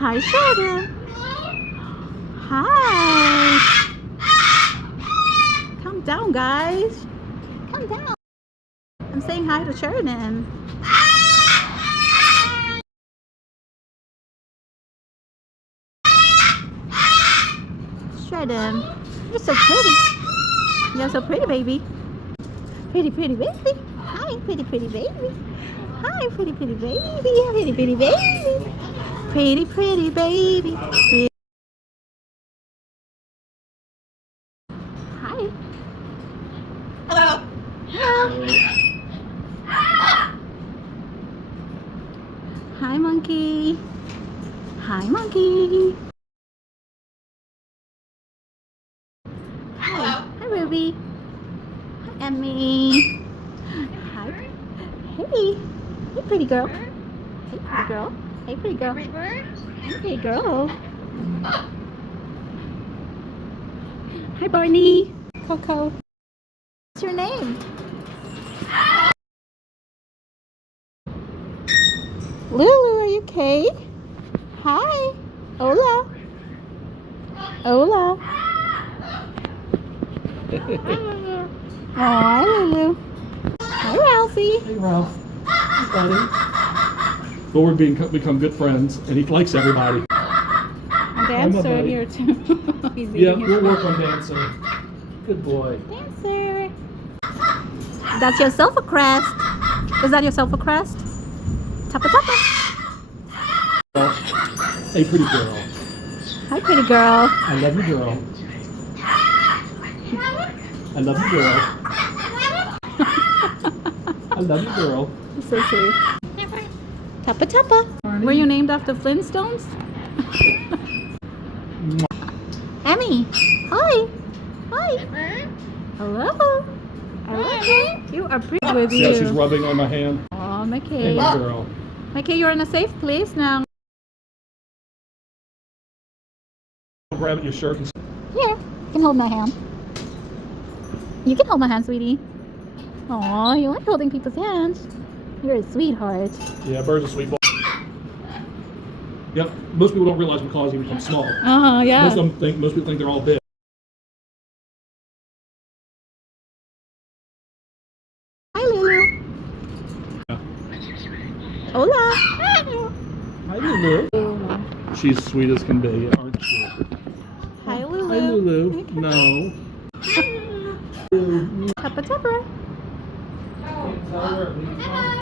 Hi, Sheridan. Hi. Calm down, guys. Calm down. I'm saying hi to Sheridan. Sheridan, you're so pretty. You're so pretty, baby. Pretty, pretty baby. Hi, pretty, pretty baby. Hi, pretty, pretty baby. Pretty, pretty baby. Pretty, pretty baby. Hi. Hello. Hello. Hi, monkey. Hi, monkey. Hi. Hi, Ruby. Hi, Emmy. Hi. Hey. Hey, pretty girl. Hey, pretty girl. Hey, pretty girl. Hey, pretty girl. Hi, Barney. Coco. What's your name? Lulu, are you okay? Hi. Hola. Hola. Hi, Lulu. Hi, Ralphie. Hey, Ralph. Hey, buddy. But we're become good friends, and he likes everybody. Dancer here too. Yeah, we'll work on Dancer. Good boy. Dancer. That's your silver crest. Is that your silver crest? Tapa tapa. Hey, pretty girl. Hi, pretty girl. I love you, girl. I love you, girl. I love you, girl. So sweet. Tapa tapa. Were you named after Flintstones? Emmy. Hi. Hi. Hello. Hello. You are pretty with you. Yeah, she's rubbing on my hand. Oh, Mickey. Hey, my girl. Mickey, you're in a safe place now. Grab at your shirt and Here, you can hold my hand. You can hold my hand, sweetie. Aw, you like holding people's hands. You're a sweetheart. yeah, Bird's a sweet boy. Yep. Most people don't realize because he becomes small. Yeah. Most people think they're all big. Hi, Lulu. Yeah. Hola. Hi, Lulu. She's sweet as can be, aren't you? Hi, Lulu. Hi, Lulu. No. Tapa tapa.